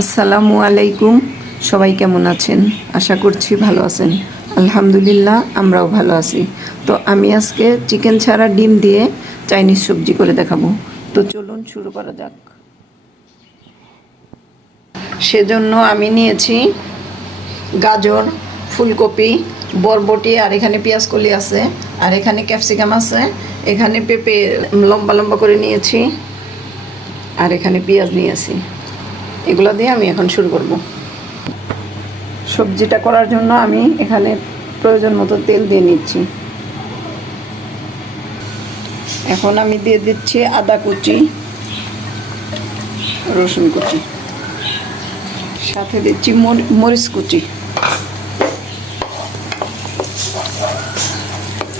আসসালামু আলাইকুম। সবাই কেমন আছেন? আশা করছি ভালো আছেন। আলহামদুলিল্লাহ, আমরাও ভালো আছি। তো আমি আজকে চিকেন ছাড়া ডিম দিয়ে চাইনিজ সবজি করে দেখাবো। তো চলুন শুরু করা যাক। সেজন্য আমি নিয়েছি গাজর, ফুলকপি, বরবটি, আর এখানে পেঁয়াজকলি আছে, আর এখানে ক্যাপসিকাম আছে, এখানে পেঁপে লম্বা লম্বা করে নিয়েছি, আর এখানে পেঁয়াজ নিয়েছি। এগুলো দিয়ে আমি এখন শুরু করব। সবজিটা করার জন্য আমি এখানে প্রয়োজন মতো তেল দিয়ে নিচ্ছি। এখন আমি দিয়ে দিচ্ছি আদা কুচি, রসুন কুচি, সাথে দিচ্ছি মরিচ কুচি।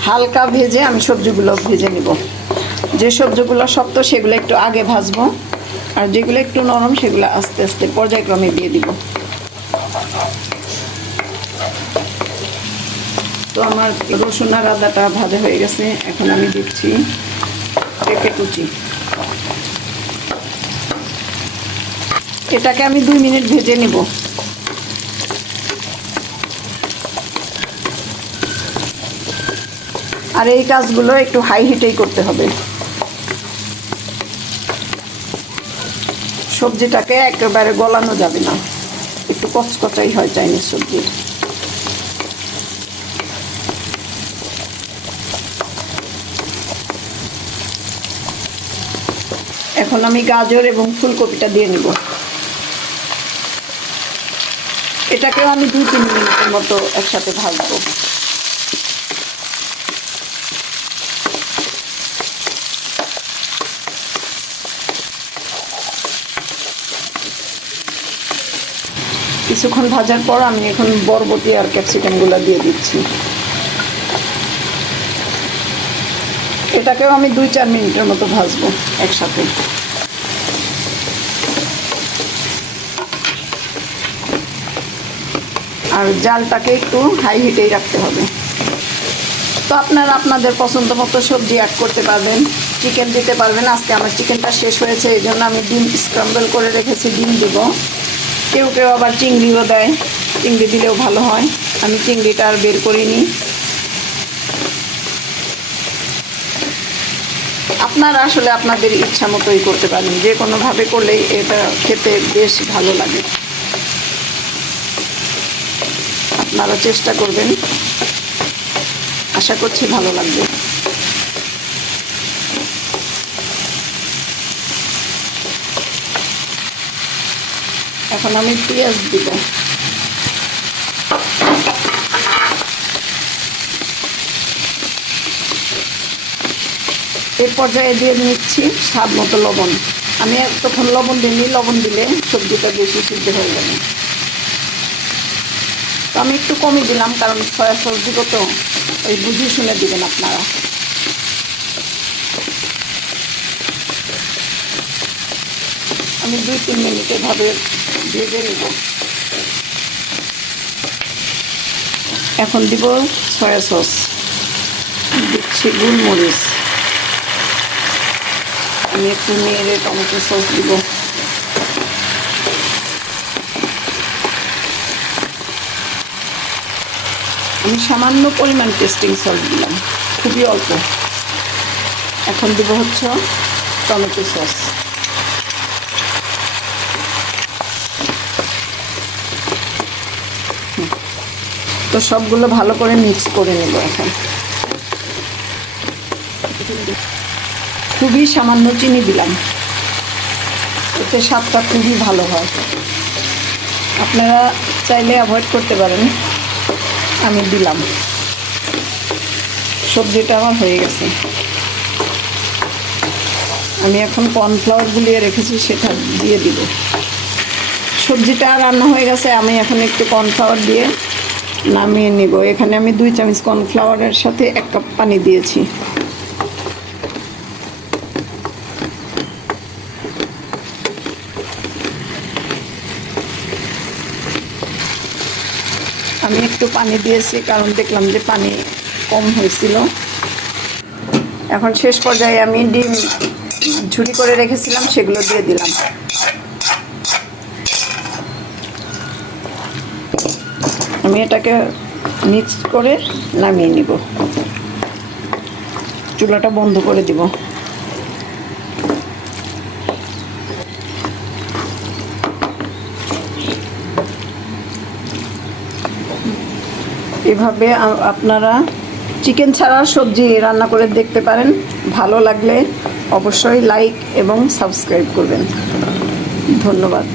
হালকা ভেজে আমি সবজিগুলো ভেজে নিব। যে সবজিগুলো শক্ত সেগুলো একটু আগে ভাজবো, আর যেগুলো একটু নরম সেগুলো আস্তে আস্তে পর্যায়ক্রমে দিয়ে দিব। তো আমার রসুন আর আদাটা ভাজা হয়ে গেছে। এখন আমি দিচ্ছি পেঁপে কুচি। এটাকে আমি 2 মিনিট ভেজে নিব। আর এই কাজগুলো একটু হাই হিটেই করতে হবে। সবজিটাকে একেবারে গলানো যাবে না, একটু কচকচাই হয় চাইনিজ সবজি। এখন আমি গাজর এবং ফুলকপিটা দিয়ে নিব। এটাকেও আমি 2-3 মিনিটের মতো একসাথে ভাজবো। কিছুক্ষণ ভাজার পর আমি এখন বরবটি আর ক্যাপসিকামগুলো দিয়ে দিচ্ছি। এটাকেও আমি 2-4 মিনিটের মতো ভাজবো একসাথে। আর জালটাকে একটু হাই হিটেই রাখতে হবে। তো আপনারা আপনাদের পছন্দ মতো সবজি অ্যাড করতে পারবেন, চিকেন দিতে পারবেন। আজকে আমার চিকেনটা শেষ হয়েছে, এই জন্য আমি ডিম স্ক্রাম্বল করে রেখেছি, ডিম দিব। কেউ কেউ আবার চিংড়িও দেয়, চিংড়ি দিলেও ভালো হয়। আমি চিংড়িটা আর বের করিনি। আপনারা আসলে আপনাদের ইচ্ছা মতোই করতে পারেন, যে কোনোভাবে করলেই এটা খেতে বেশ ভালো লাগে। আপনারা চেষ্টা করবেন, আশা করছি ভালো লাগবে। এখন আমি পেঁয়াজ দিব। এই পর্যায়ে দিয়ে নিচ্ছি স্বাদ মতো লবণ। আমি তখন লবণ দিইনি, লবণ দিলে সবজিটা বেশি সিদ্ধ হয়ে যাবে। তো আমি একটু কমই দিলাম, কারণ সয়া সস দিব, তো ওই বুঝে শুনে দিবেন আপনারা। আমি 2-3 মিনিট এভাবে ভেজে নিব। এখন দিব সয়া সস, দিচ্ছি গোলমরিচ, আমি একটু নেড়ে টমেটো সস দিব। আমি সামান্য পরিমাণ টেস্টিং সস দিলাম, খুবই অল্প। এখন দিব হচ্ছে টমেটো সস। তো সবগুলো ভালো করে মিক্স করে নেব। এখন খুবই সামান্য চিনি দিলাম, এতে স্বাদটা খুবই ভালো হয়। আপনারা চাইলে অ্যাভয়েড করতে পারেন, আমি দিলাম। সবজিটা আমার হয়ে গেছে। আমি এখন কর্নফ্লাওয়ার গুলিয়ে রেখেছি, সেটা দিয়ে দিব। সবজিটা রান্না হয়ে গেছে, আমি এখন একটু কর্নফ্লাওয়ার দিয়ে নামিয়ে নিব। এখানে আমি 2 চামচ কর্নফ্লাওয়ারের সাথে 1 কাপ পানি দিয়েছি। আমি একটু পানি দিয়েছি, কারণ দেখলাম যে পানি কম হয়েছিল। এখন শেষ পর্যায়ে আমি ডিম ঝুরি করে রেখেছিলাম, সেগুলো দিয়ে দিলাম। আমি এটাকে মিক্স করে নামিয়ে নিব, চুলাটা বন্ধ করে দিব। এভাবে আপনারা চিকেন ছাড়া সবজি রান্না করে দেখতে পারেন। ভালো লাগলে অবশ্যই লাইক এবং সাবস্ক্রাইব করবেন। ধন্যবাদ।